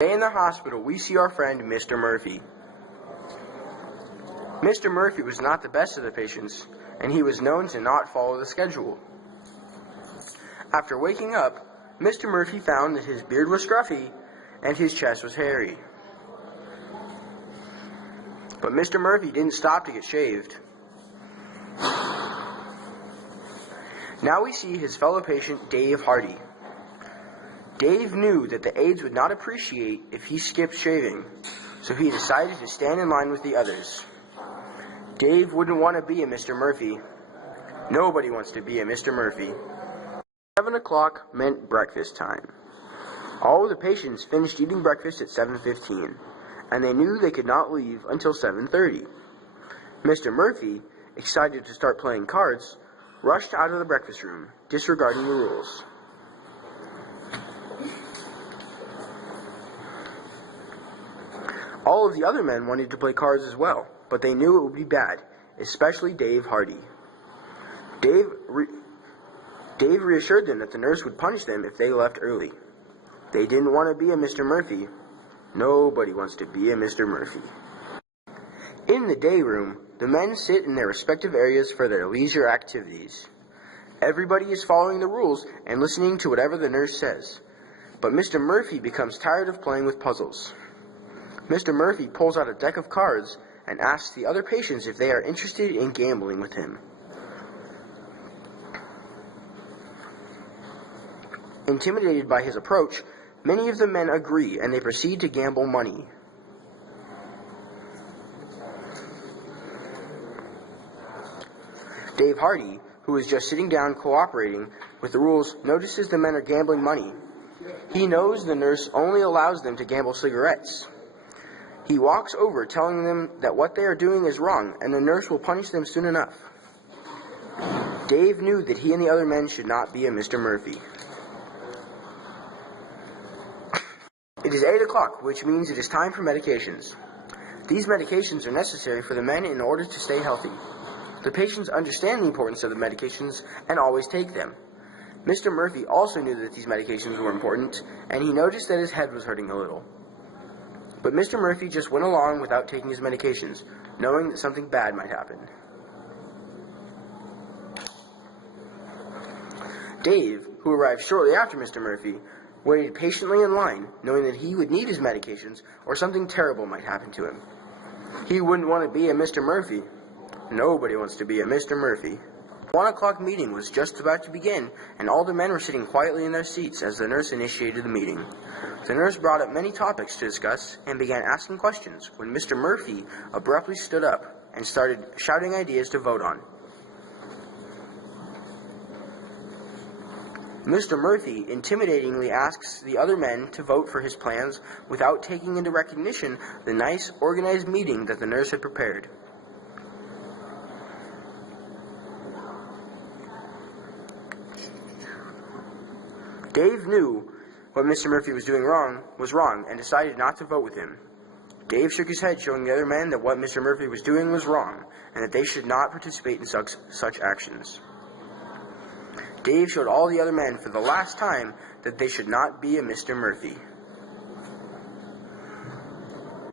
Today in the hospital, we see our friend Mr. Murphy. Mr. Murphy was not the best of the patients, and he was known to not follow the schedule. After waking up, Mr. Murphy found that his beard was scruffy and his chest was hairy. But Mr. Murphy didn't stop to get shaved. Now we see his fellow patient, Dave Hardy. Dave knew that the aides would not appreciate if he skipped shaving, so he decided to stand in line with the others. Dave wouldn't want to be a Mr. Murphy. Nobody wants to be a Mr. Murphy. 7 o'clock meant breakfast time. All of the patients finished eating breakfast at 7:15, and they knew they could not leave until 7:30. Mr. Murphy, excited to start playing cards, rushed out of the breakfast room, disregarding the rules. All of the other men wanted to play cards as well, but they knew it would be bad, especially Dave Hardy. Dave reassured them that the nurse would punish them if they left early. They didn't want to be a Mr. Murphy. Nobody wants to be a Mr. Murphy. In the day room, the men sit in their respective areas for their leisure activities. Everybody is following the rules and listening to whatever the nurse says. But Mr. Murphy becomes tired of playing with puzzles. Mr. Murphy pulls out a deck of cards and asks the other patients if they are interested in gambling with him. Intimidated by his approach, many of the men agree and they proceed to gamble money. Dave Hardy, who is just sitting down cooperating with the rules, notices the men are gambling money. He knows the nurse only allows them to gamble cigarettes. He walks over telling them that what they are doing is wrong and the nurse will punish them soon enough. Dave knew that he and the other men should not be a Mr. Murphy. It is 8 o'clock, which means it is time for medications. These medications are necessary for the men in order to stay healthy. The patients understand the importance of the medications and always take them. Mr. Murphy also knew that these medications were important, and he noticed that his head was hurting a little. But Mr. Murphy just went along without taking his medications, knowing that something bad might happen. Dave, who arrived shortly after Mr. Murphy, waited patiently in line, knowing that he would need his medications or something terrible might happen to him. He wouldn't want to be a Mr. Murphy. Nobody wants to be a Mr. Murphy. The 1 o'clock meeting was just about to begin, and all the men were sitting quietly in their seats as the nurse initiated the meeting. The nurse brought up many topics to discuss and began asking questions when Mr. Murphy abruptly stood up and started shouting ideas to vote on. Mr. Murphy intimidatingly asks the other men to vote for his plans without taking into recognition the nice, organized meeting that the nurse had prepared. Dave knew what Mr. Murphy was doing was wrong and decided not to vote with him. Dave shook his head, showing the other men that what Mr. Murphy was doing was wrong and that they should not participate in such actions. Dave showed all the other men for the last time that they should not be a Mr. Murphy.